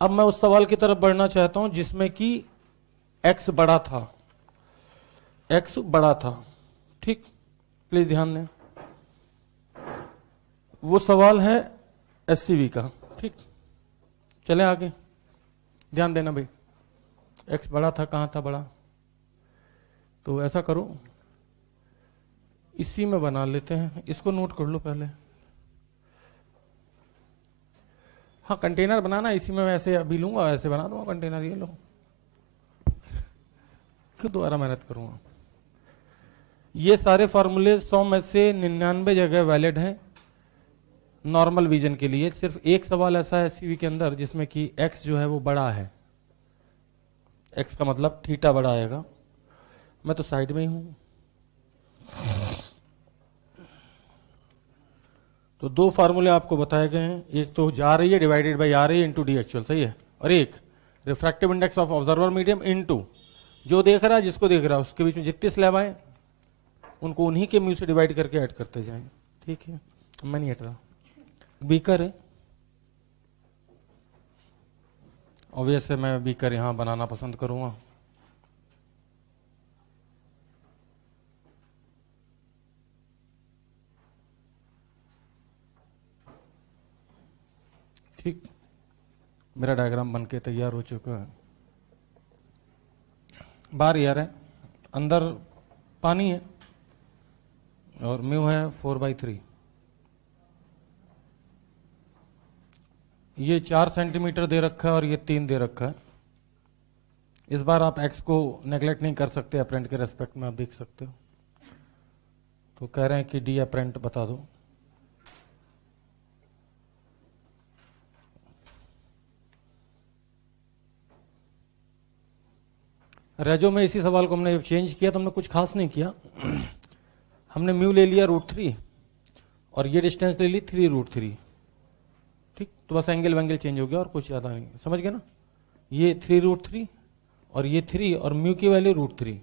अब मैं उस सवाल की तरफ बढ़ना चाहता हूं जिसमें कि x बड़ा था, x बड़ा था, ठीक, प्लीज ध्यान दें। वो सवाल है एससीवी का, ठीक। चले आगे, ध्यान देना भाई। x बड़ा था, कहां था बड़ा? तो ऐसा करो, इसी में बना लेते हैं, इसको नोट कर लो पहले। हाँ, कंटेनर बनाना इसी में, मैं ऐसे अभी लूंगा, ऐसे बना दूंगा कंटेनर, ये लो, क्यों दोबारा मेहनत करूंगा। ये सारे फॉर्मूले 100 में से 99 जगह वैलिड हैं नॉर्मल विजन के लिए। सिर्फ एक सवाल ऐसा है सीवी के अंदर जिसमें कि x जो है वो बड़ा है, x का मतलब थीटा बड़ा आएगा। मैं तो साइड में ही हूं। तो दो फार्मूले आपको बताए गए हैं, एक तो जा रही है डिवाइडेड बाई आ रही है इंटू डी एक्चुअल, सही है, और एक refractive index of observer medium into जो देख रहा है, जिसको देख रहा है, उसके बीच में जितनी स्लैब आए उनको उन्हीं के म्यू से डिवाइड करके ऐड करते जाएं, ठीक है। मैं नहीं हट रहा, बीकर है, ऑब्वियस है मैं बीकर यहां बनाना पसंद करूंगा। ठीक, मेरा डायग्राम बनके तैयार हो चुका है। बाहर एयर है, अंदर पानी है, और म्यू है 4/3। ये 4 सेंटीमीटर दे रखा है और ये 3 दे रखा है। इस बार आप एक्स को नेगलेक्ट नहीं कर सकते, अप्रेंट के रेस्पेक्ट में आप देख सकते हो। तो कह रहे हैं कि डी अप्रेंट बता दो। रेजो में इसी सवाल को हमने चेंज किया, तो हमने कुछ खास नहीं किया। हमने म्यू ले लिया √3 और ये डिस्टेंस ले ली 3√3, ठीक। तो बस एंगल वेंगल चेंज हो गया और कुछ ज़्यादा नहीं, समझ गए ना। ये 3√3 और ये 3 और म्यू की वैल्यू √3।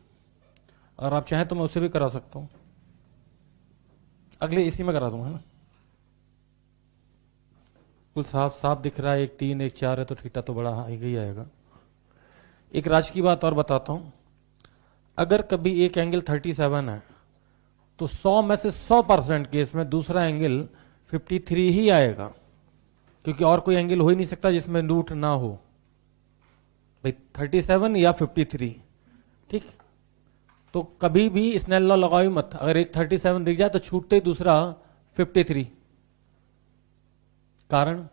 और आप चाहें तो मैं उसे भी करा सकता हूँ, अगले इसी में करा दूंगा ना। कुल साफ साफ दिख रहा है, एक 3 एक 4 है, तो थीटा तो बड़ा आएगा ही आएगा। एक राज की बात और बताता हूं, अगर कभी एक एंगल 37 है तो 100 में से 100% केस में दूसरा एंगल 53 ही आएगा, क्योंकि और कोई एंगल हो ही नहीं सकता जिसमें रूट ना हो भाई, 37 या 53, ठीक। तो कभी भी स्नेल लॉ लगाओ ही मत, अगर एक 37 दिख जाए तो छूटते ही दूसरा 53। कारण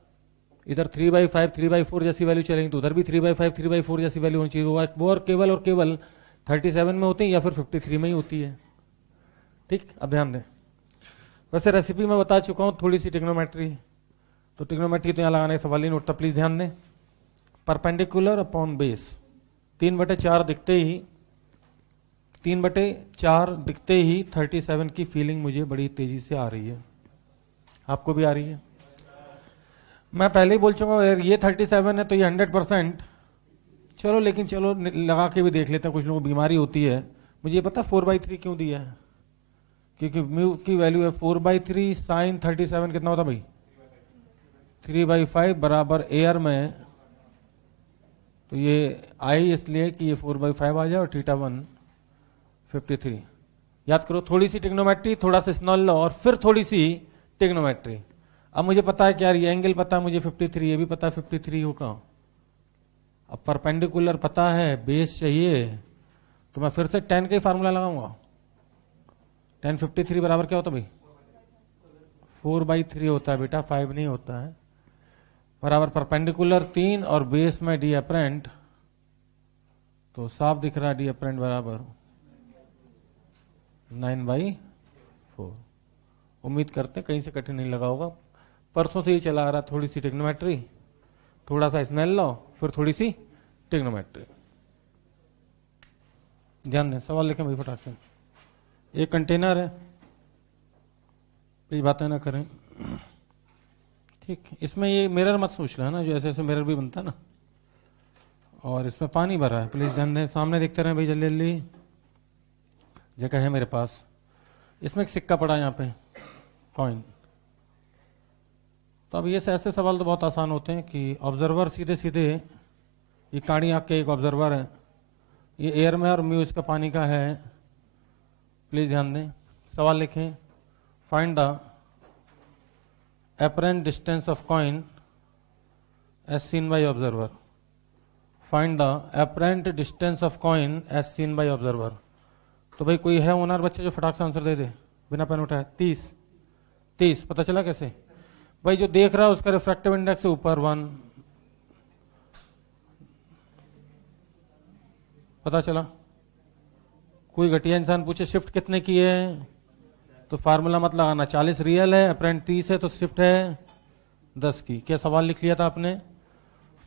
इधर 3/5 3/4 जैसी वैल्यू चलेंगी, तो उधर भी 3/5 3/4 जैसी वैल्यू होनी चाहिए। वो और केवल 37 में होती है या फिर 53 में ही होती है, ठीक। अब ध्यान दें, वैसे रेसिपी में बता चुका हूं, थोड़ी सी टिग्नोमेट्री, तो टिग्नोमेट्री तो यहां लगाने का सवाल ही नहीं उठता, प्लीज ध्यान दें। परपेंडिकुलर अपॉन बेस, 3/4 दिखते ही 37 की फीलिंग मुझे बड़ी तेजी से आ रही है। आपको भी आ रही है? मैं पहले ही बोल चुका हूं, ये 37 है तो ये 100%, चलो लेकिन चलो लगा के भी देख लेते हैं, कुछ लोगों को बीमारी होती है। मुझे पता 4/3 क्यों दिया है, क्योंकि म्यू की वैल्यू है 4/3 साइन 37 कितना होता भाई, 3/5 बराबर एयर में, तो ये आई इसलिए कि ये 4/5 आ जाए और θ1 53। याद करो, थोड़ी सी टिग्नोमेट्री, थोड़ा सा स्नेल लॉ और फिर थोड़ी सी टिग्नोमेट्री। अब मुझे पता है कि यार ये एंगल पता है मुझे 53, ये भी पता है 53 होगा। अब परपेंडिकुलर पता है, बेस चाहिए, तो मैं फिर से tan का ही फार्मूला लगाऊंगा। tan 53 बराबर क्या होता है भाई, 4/3 होता है बेटा, 5 नहीं होता है। बराबर परपेंडिकुलर 3 और बेस में डी अप्रेंट, तो साफ दिख रहा है डी अप्रेंट बराबर 9/4। उम्मीद करते हैं कहीं से कठिन नहीं लगा होगा, परसों से ही चला आ रहा, थोड़ी सी टिग्नोमेट्री, थोड़ा सा स्नेल लॉ, फिर थोड़ी सी टिग्नोमेट्री। ध्यान दें, सवाल लिखें भाई फटाक से। एक कंटेनर है, कोई बातें ना करें, ठीक। इसमें ये मिरर मत सोच रहा है ना, जो ऐसे ऐसे मिरर भी बनता है ना, और इसमें पानी भरा है, प्लीज ध्यान दें, सामने देखते रहे भाई, जल्दी जल्दी, जगह है मेरे पास। इसमें एक सिक्का पड़ा है यहाँ पे, कॉइन, तो अब ये ऐसे सवाल तो बहुत आसान होते हैं कि ऑब्जर्वर सीधे सीधे, ये काड़ी आँख के एक ऑब्जर्वर है, ये एयर में और म्यू इसका पानी का है। प्लीज ध्यान दें, सवाल लिखें, find the apparent distance of coin as seen by observer. Find the apparent distance of coin as seen by observer. तो भाई कोई है ओनर बच्चे जो फटाक से आंसर दे दे बिना पेन उठाए। 30 पता चला कैसे? भाई जो देख रहा है उसका रिफ्रैक्टिव इंडेक्स से ऊपर 1, पता चला। कोई घटिया इंसान पूछे शिफ्ट कितने की है तो फार्मूला मत लगाना, 40 रियल है, अपरेंट 30 है, तो शिफ्ट है 10 की। क्या सवाल लिख लिया था आपने?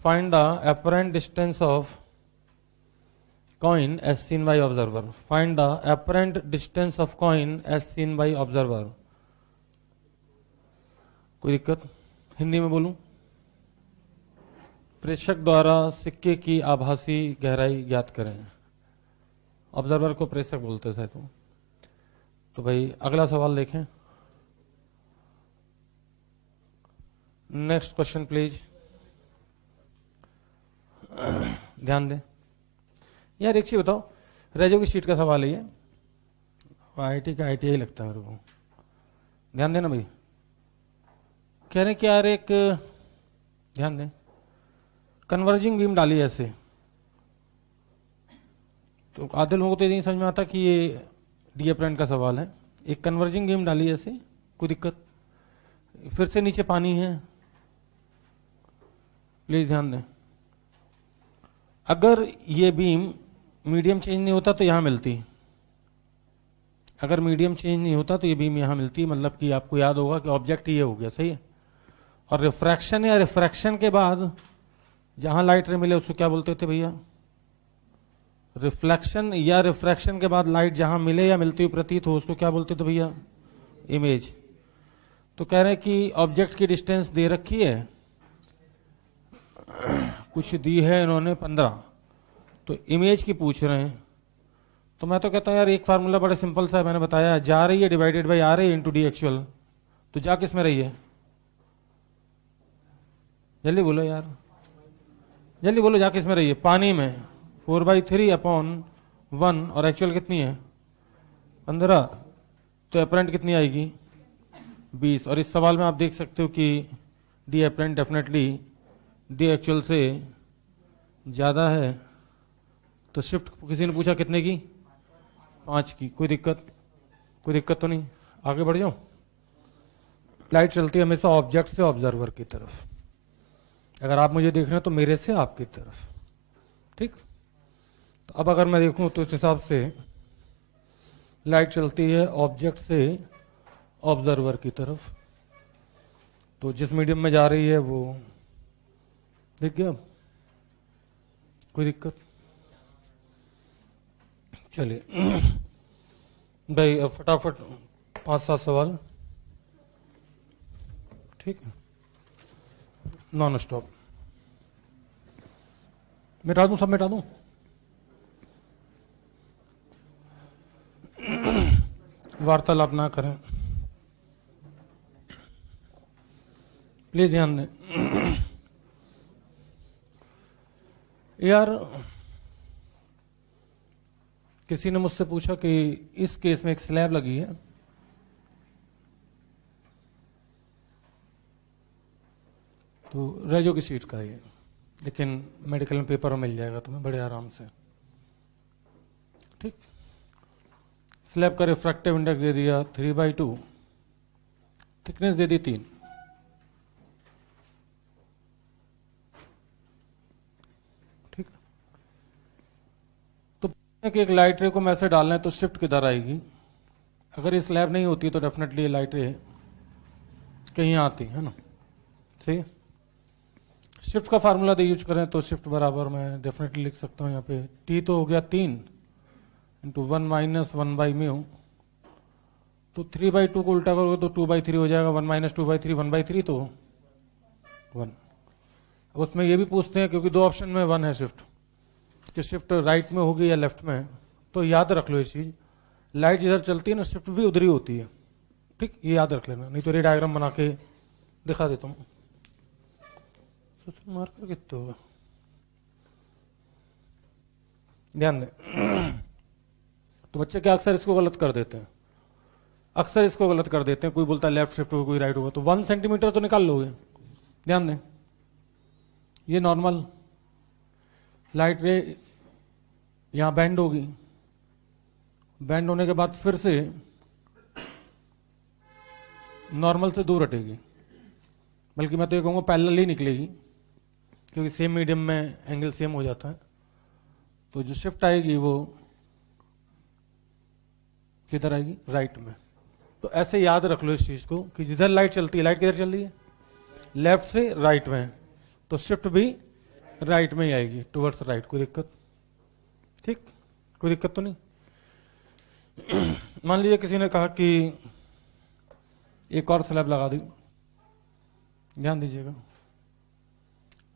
Find the apparent distance of coin as seen by observer. Find the apparent distance of coin as seen by observer. कोई दिक्कत? हिंदी में बोलूं? प्रेक्षक द्वारा सिक्के की आभासी गहराई ज्ञात करें। ऑब्जर्वर को प्रेक्षक बोलते थे। तो भाई अगला सवाल देखें। Next question please. ध्यान दें यार, एक चीज बताओ, रेजो की शीट का सवाल है ये, आईटी का ITI लगता है मेरे को। ध्यान देना भाई, कह रहे कि यार एक, ध्यान दें, कन्वर्जिंग बीम डाली ऐसे, तो आधे लोगों को तो ये नहीं समझ में आता कि ये डी अपरेंट का सवाल है। एक कन्वर्जिंग बीम डाली ऐसे, कोई दिक्कत? फिर से नीचे पानी है, प्लीज ध्यान दें। अगर ये बीम मीडियम चेंज नहीं होता तो यहां मिलती, अगर मीडियम चेंज नहीं होता तो ये बीम यहां मिलती, मतलब कि आपको याद होगा कि ऑब्जेक्ट ये हो गया, सही है। और रिफ्रैक्शन या रिफ्रैक्शन के बाद जहां लाइट रे मिले उसको क्या बोलते थे भैया? रिफ्लेक्शन या रिफ्रैक्शन के बाद लाइट जहां मिले या मिलती हुई प्रतीत हो उसको क्या बोलते थे भैया? इमेज। तो कह रहे हैं कि ऑब्जेक्ट की डिस्टेंस दे रखी है, कुछ दी है इन्होंने 15, तो इमेज की पूछ रहे हैं। तो मैं तो कहता हूं यार एक फार्मूला बड़ा सिंपल सा है, मैंने बताया, जा रही है डिवाइडेड बाई आ रही है इंटू डी एक्चुअल। तो जा किस में रही है? जल्दी बोलो यार, जल्दी बोलो, जा किस में रही है? पानी में। 4/3/1 और एक्चुअल कितनी है? 15, तो अपरेंट कितनी आएगी? 20। और इस सवाल में आप देख सकते हो कि D apparent definitely D actual से ज़्यादा है। तो शिफ्ट किसी ने पूछा कितने की? 5 की। कोई दिक्कत? कोई दिक्कत तो नहीं? आगे बढ़ जाऊं? लाइट चलती है हमेशा ऑब्जेक्ट से ऑब्जर्वर की तरफ, अगर आप मुझे देख रहे हैं तो मेरे से आपकी तरफ, ठीक। तो अब अगर मैं देखूं तो इस हिसाब से लाइट चलती है ऑब्जेक्ट से ऑब्जर्वर की तरफ, तो जिस मीडियम में जा रही है वो दिख गया। कोई दिक्कत? चलिए भाई अब फटाफट 5-7 सवाल, ठीक है, नॉन स्टॉप। मिटा दूं, सब मिटा दूं? वार्तालाप ना करें प्लीज, ध्यान दें यार। किसी ने मुझसे पूछा कि इस केस में एक स्लैब लगी है, तो रेजो की शीट का है, लेकिन मेडिकल में पेपर में मिल जाएगा तुम्हें बड़े आराम से, ठीक। स्लैब का रिफ्रैक्टिव इंडेक्स दे दिया 3/2, थिकनेस दे दी 3, ठीक। तो कि एक लाइट रे को मैं ऐसे डालना है तो शिफ्ट किधर आएगी? अगर ये स्लैब नहीं होती तो डेफिनेटली ये लाइट रे कहीं आती है ना, सही। शिफ्ट का फार्मूला दे यूज करें तो शिफ्ट बराबर मैं डेफिनेटली लिख सकता हूं यहाँ पे, टी तो हो गया 3 इंटू 1 - 1/μ, तो 3/2 को उल्टा करोगे तो 2/3 हो जाएगा, 1 - 2/3 1/3, तो 1। अब उसमें ये भी पूछते हैं क्योंकि 2 ऑप्शन में 1 है शिफ्ट, कि शिफ्ट राइट में होगी या लेफ्ट में, तो याद रख लो ये चीज, लाइट जिधर चलती है ना शिफ्ट भी उधर ही होती है, ठीक, ये याद रख लेना, नहीं तो ये डायग्राम बना के दिखा देता हूँ। सोशल मार्कर कितने होगा, ध्यान दें। तो बच्चे क्या अक्सर इसको गलत कर देते हैं, अक्सर इसको गलत कर देते हैं। कोई बोलता है लेफ्ट शिफ्ट होगा, कोई राइट होगा, तो 1 सेंटीमीटर तो निकाल लोगे। ध्यान दें, ये नॉर्मल लाइट रे यहां बैंड होगी, बैंड होने के बाद फिर से नॉर्मल से दूर हटेगी, बल्कि मैं तो ये कहूँगा पैरेलल ही निकलेगी, क्योंकि सेम मीडियम में एंगल सेम हो जाता है। तो जो शिफ्ट आएगी वो किधर आएगी, राइट में। तो ऐसे याद रख लो इस चीज को कि जिधर लाइट चलती है, लाइट किधर चल रही है, लेफ्ट से राइट में, तो शिफ्ट भी राइट में ही आएगी, टुवर्ड्स राइट। कोई दिक्कत, ठीक, कोई दिक्कत तो नहीं। मान लीजिए किसी ने कहा कि एक और स्लैब लगा दी, ध्यान दीजिएगा,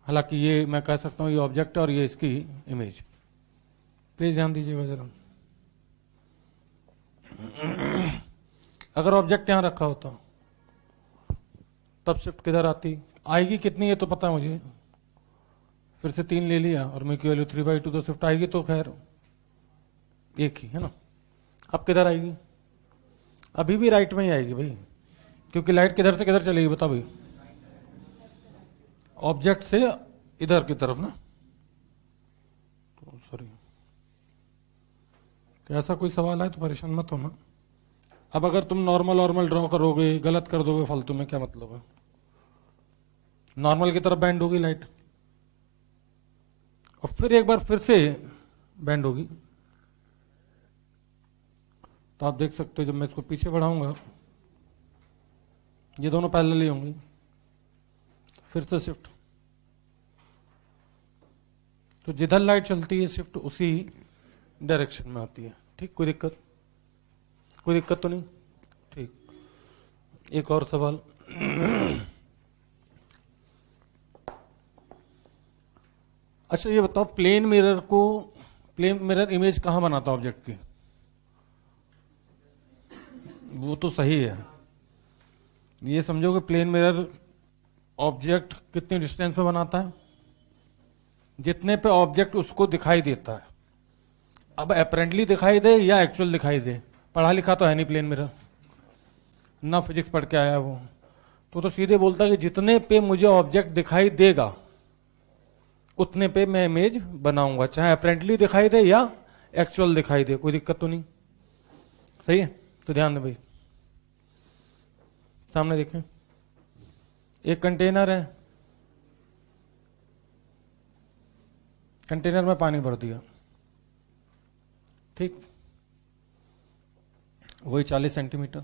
हालांकि ये मैं कह सकता हूं ये ऑब्जेक्ट है और ये इसकी इमेज, प्लीज ध्यान दीजिएगा जरा। अगर ऑब्जेक्ट यहां रखा होता तब शिफ्ट किधर आती, आएगी कितनी है तो पता है मुझे, फिर से 3 ले लिया और मैं की वैल्यू 3/2, तो शिफ्ट आएगी तो खैर एक ही है ना। अब किधर आएगी, अभी भी राइट में ही आएगी भाई, क्योंकि लाइट किधर से किधर चलेगी बता भाई, ऑब्जेक्ट से इधर की तरफ ना। तो सॉरी, तो ऐसा कोई सवाल है तो परेशान मत होना। अब अगर तुम नॉर्मल ड्रॉ करोगे, गलत कर दोगे फालतू में, क्या मतलब है, नॉर्मल की तरफ बैंड होगी लाइट, और फिर एक बार फिर से बैंड होगी। तो आप देख सकते हो जब मैं इसको पीछे बढ़ाऊंगा ये दोनों पैरेलल ही होंगी, फिर से शिफ्ट, तो जिधर लाइट चलती है शिफ्ट उसी डायरेक्शन में आती है। ठीक, कोई दिक्कत, कोई दिक्कत तो नहीं, ठीक। एक और सवाल, अच्छा ये बताओ प्लेन मिरर को, प्लेन मिरर इमेज कहां बनाता है ऑब्जेक्ट की, वो तो सही है। ये समझो कि प्लेन मिरर ऑब्जेक्ट कितनी डिस्टेंस पे बनाता है, जितने पे ऑब्जेक्ट उसको दिखाई देता है। अब अपेरेंटली दिखाई दे या एक्चुअल दिखाई दे, पढ़ा लिखा तो है नहीं प्लेन मिरर, ना फिजिक्स पढ़ के आया वो, तो सीधे बोलता है कि जितने पे मुझे ऑब्जेक्ट दिखाई देगा उतने पे मैं इमेज बनाऊंगा, चाहे अपेरेंटली दिखाई दे या एक्चुअल दिखाई दे, कोई दिक्कत तो नहीं, सही है। तो ध्यान दे भाई, सामने देखें, एक कंटेनर है, कंटेनर में पानी भर दिया, ठीक, वही 40 सेंटीमीटर,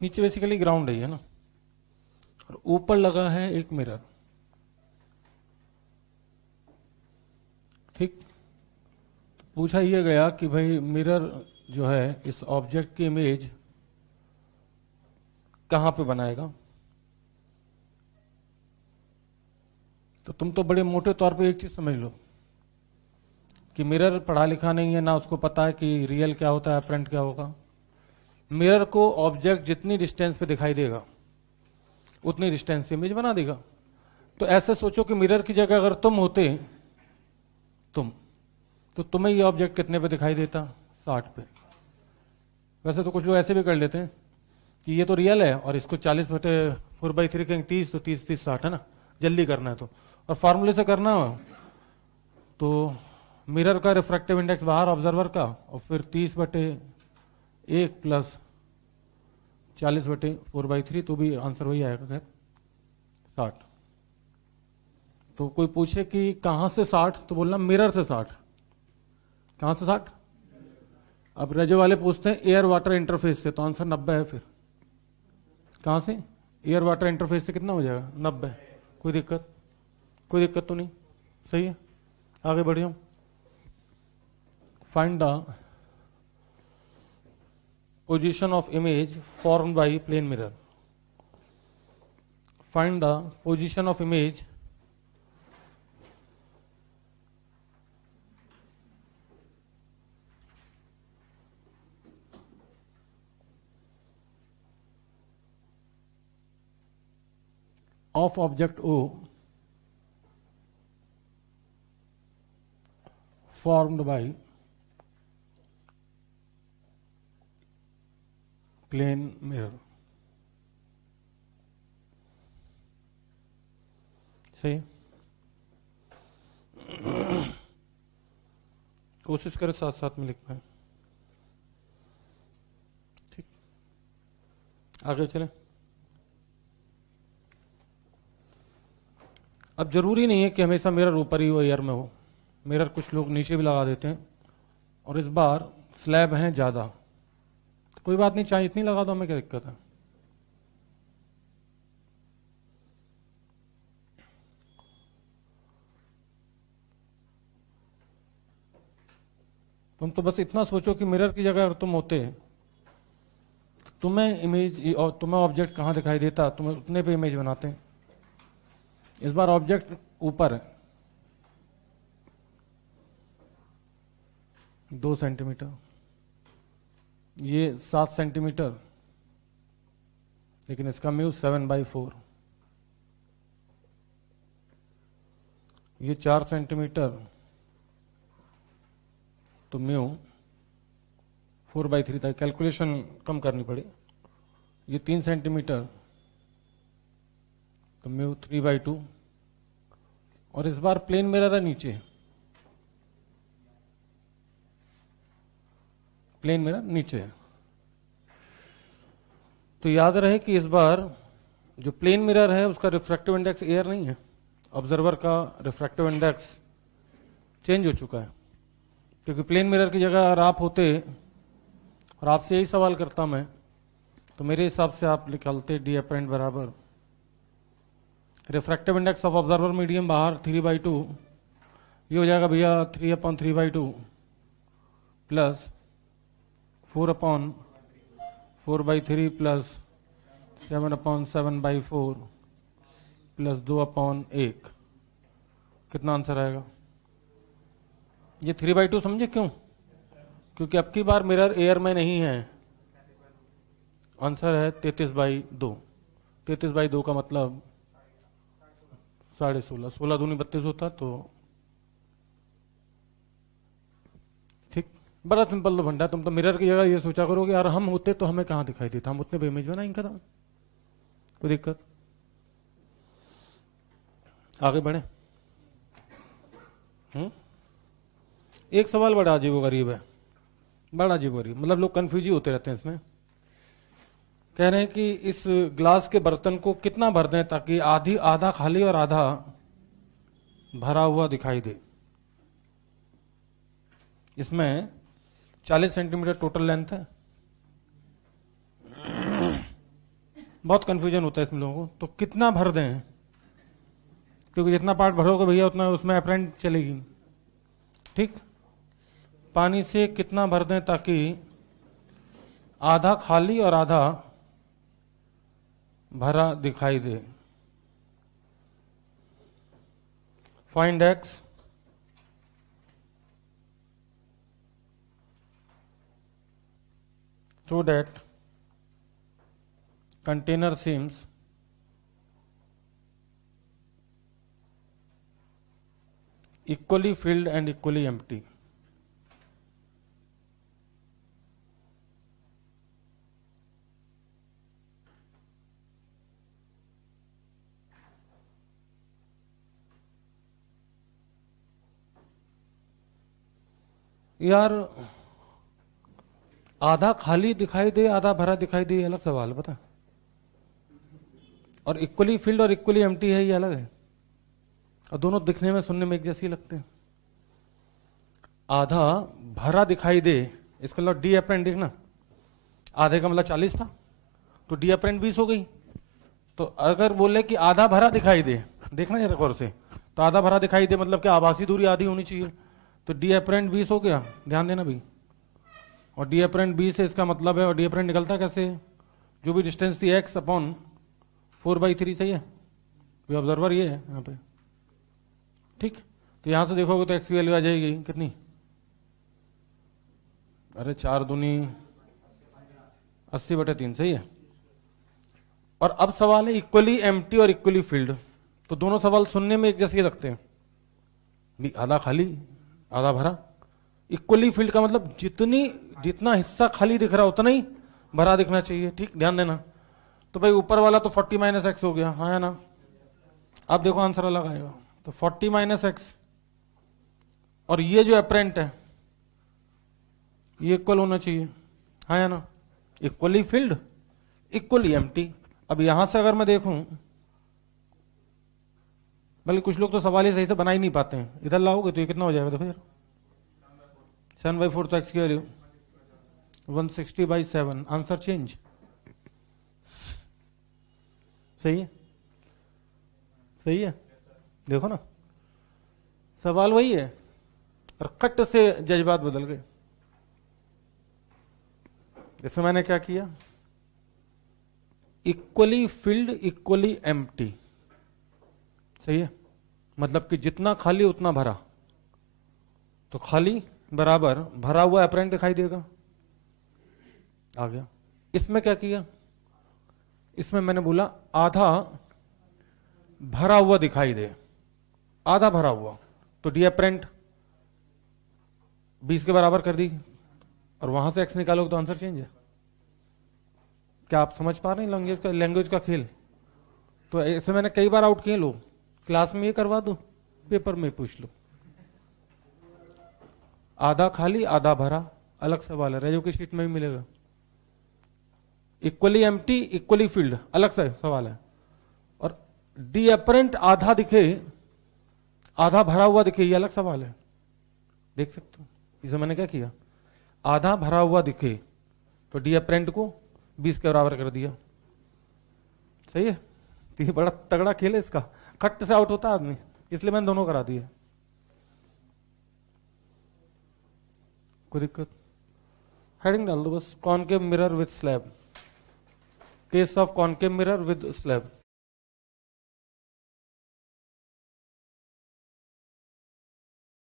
नीचे बेसिकली ग्राउंड है ना, और ऊपर लगा है एक मिरर, ठीक। तो पूछा यह गया कि भाई मिरर जो है इस ऑब्जेक्ट की इमेज कहां पे बनाएगा, तो तुम तो बड़े मोटे तौर पे एक चीज समझ लो कि मिरर पढ़ा लिखा नहीं है, ना उसको पता है कि रियल क्या होता है, अपरेंट क्या होगा। मिरर को ऑब्जेक्ट जितनी डिस्टेंस पे दिखाई देगा उतनी डिस्टेंस पे इमेज बना देगा। तो ऐसे सोचो कि मिरर की जगह अगर तुम होते, तुम, तो तुम्हें ये ऑब्जेक्ट कितने पे दिखाई देता, 60 पे। वैसे तो कुछ लोग ऐसे भी कर लेते हैं कि ये तो रियल है और इसको 40/4/3 कहेंगे 30, तो 30/30 60 है ना, जल्दी करना है तो, और फार्मूले से करना हो तो मिरर का रिफ्रैक्टिव इंडेक्स बाहर ऑब्जर्वर का, और फिर 30/1 प्लस 40/4/3, तो भी आंसर वही आएगा खैर 60। तो कोई पूछे कि कहां से 60, तो बोलना मिरर से 60। कहां से 60? अब रेजो वाले पूछते हैं एयर वाटर इंटरफेस से, तो आंसर 90 है। फिर कहां से, एयर वाटर इंटरफेस से कितना हो जाएगा, 90। कोई दिक्कत, कोई दिक्कत तो नहीं, सही है। आगे बढ़िए, find the position of image formed by plane mirror. Find the position of image of object O formed by plane mirror. सही, कोशिश करें साथ साथ में लिख पाए। ठीक, आगे चलें। अब जरूरी नहीं है कि हमेशा मिरर ऊपर ही हो एयर में हो, मिरर कुछ लोग नीचे भी लगा देते हैं, और इस बार स्लैब हैं ज्यादा, तो कोई बात नहीं, चाहे इतनी लगा दो, हमें क्या दिक्कत है। तुम तो बस इतना सोचो कि मिरर की जगह अगर तुम होते, तुम्हें इमेज और तुम्हें ऑब्जेक्ट कहाँ दिखाई देता, तुम्हें उतने पे इमेज बनाते। इस बार ऑब्जेक्ट ऊपर है 2 सेंटीमीटर, ये 7 सेंटीमीटर, लेकिन इसका म्यू 7/4, ये 4 सेंटीमीटर, तो म्यू 4/3 था, कैलकुलेशन कम करनी पड़ी। ये 3 सेंटीमीटर, तो म्यू 3/2, और इस बार प्लेन मिरर है नीचे, प्लेन मिरर नीचे है। तो याद रहे कि इस बार जो प्लेन मिरर है उसका रिफ्रैक्टिव इंडेक्स एयर नहीं है, ऑब्जर्वर का रिफ्रैक्टिव इंडेक्स चेंज हो चुका है, क्योंकि प्लेन मिरर की जगह अगर आप होते और आपसे यही सवाल करता मैं, तो मेरे हिसाब से आप निकालते डी अपरेंट बराबर refractive index of observer medium बाहर 3/2, ये हो जाएगा भैया 3/3/2 प्लस 4/4/3 प्लस 7/7/4 प्लस 2/1। कितना आंसर आएगा? ये 3/2 समझे क्यों? क्योंकि अब की बार मिरर एयर में नहीं है। आंसर है 33/2। 33/2 का मतलब 16.5, 16 दूनी 32 होता तो ठीक। बड़ा सिंपल तो फंडा। तुम तो मिरर की जगह ये सोचा करो कि यार हम होते तो हमें कहाँ दिखाई देता, हम उतने पे इमेज बनाएंगे कदा, कोई दिक्कत। आगे बढ़े। एक सवाल बड़ा अजीबोगरीब है, बड़ा अजीबोगरीब, मतलब लोग कंफ्यूज ही होते रहते हैं इसमें। कह रहे हैं कि इस ग्लास के बर्तन को कितना भर दें ताकि आधा खाली और आधा भरा हुआ दिखाई दे। इसमें 40 सेंटीमीटर टोटल लेंथ है। बहुत कंफ्यूजन होता है इसमें लोगों को। तो कितना भर दें, क्योंकि जितना पार्ट भरोगे भैया उतना उसमें अपरेंट चलेगी। ठीक, पानी से कितना भर दें ताकि आधा खाली और आधा भरा दिखाई दे। Find x so that container seems equally filled and equally empty. यार आधा खाली दिखाई दे आधा भरा दिखाई दे, ये अलग सवाल पता, और इक्वली फिल्ड और इक्वली एम्प्टी है ये अलग है, और दोनों दिखने में सुनने में एक जैसे ही लगते हैं। आधा भरा दिखाई दे, इसका मतलब डी अपरेंट देखना, आधे का मतलब 40 था तो डी अपरेंट 20 हो गई। तो अगर बोले कि आधा भरा दिखाई दे, देखना जरा गौर से, तो आधा भरा दिखाई दे मतलब क्या आभासी दूरी आधी होनी चाहिए, तो डी अपरेंट 20 हो गया, ध्यान देना भाई। और डी अपरेंट 20 है इसका मतलब है, और डी अपरेंट निकलता कैसे, जो भी डिस्टेंस थी x अपॉन 4/3 सही है, ये ऑब्जर्वर ये है यहाँ पे। ठीक, तो यहां से देखोगे तो x की वैल्यू आ जाएगी कितनी, अरे 4 दूनी 80/3 सही है। और अब सवाल है इक्वली एम्प्टी और इक्वली फिल्ड। तो दोनों सवाल सुनने में एक जैसे लगते हैं, भी आधा खाली आधा भरा। इक्वली फिल्ड का मतलब जितना हिस्सा खाली दिख रहा उतना ही भरा दिखना चाहिए, ठीक, ध्यान देना। तो भाई ऊपर वाला तो 40 माइनस एक्स हो गया, हाँ है ना। अब देखो आंसर अलग आएगा, तो 40 माइनस एक्स और ये जो अप्रेंट है ये इक्वल होना चाहिए, हाँ है ना। Equally field equally empty. अब यहां से अगर मैं देखूं, बल्कि कुछ लोग तो सवाल ही सही से बना ही नहीं पाते हैं, इधर लाओगे तो ये कितना हो जाएगा, देखो यार 7/4 तो एक्स की वैल्यू 160/7, आंसर चेंज। सही है, सही है, देखो ना सवाल वही है और कट से जज्बात बदल गए। इसमें मैंने क्या किया, इक्वली फिल्ड इक्वली एम्प्टी, सही है, मतलब कि जितना खाली उतना भरा, तो खाली बराबर भरा हुआ अप्रेंट दिखाई देगा, आ गया। इसमें क्या किया, इसमें मैंने बोला आधा भरा हुआ दिखाई दे, आधा भरा हुआ, तो डी अप्रेंट 20 के बराबर कर दी और वहां से एक्स निकालोगे तो आंसर चेंज है। क्या आप समझ पा रहे हैं लैंग्वेज का खेल? तो ऐसे मैंने कई बार आउट किए लोग, क्लास में ये करवा दूं, पेपर में पूछ लो। आधा खाली आधा भरा अलग सवाल है, रेजो की शीट में भी मिलेगा। इक्वली एम्प्टी इक्वली फिल्ड अलग से सवाल है, और डी अपेरेंट आधा दिखे आधा भरा हुआ दिखे ये अलग सवाल है, देख सकते हो। इसे मैंने क्या किया, आधा भरा हुआ दिखे तो डी अपेरेंट को 20 के बराबर कर दिया, सही है। तो ये बड़ा तगड़ा खेल है इसका, खट से आउट होता आदमी, इसलिए मैंने दोनों करा दिए। कोई दिक्कत? हेडिंग डाल दो बस, concave mirror with slab, case of concave mirror with slab.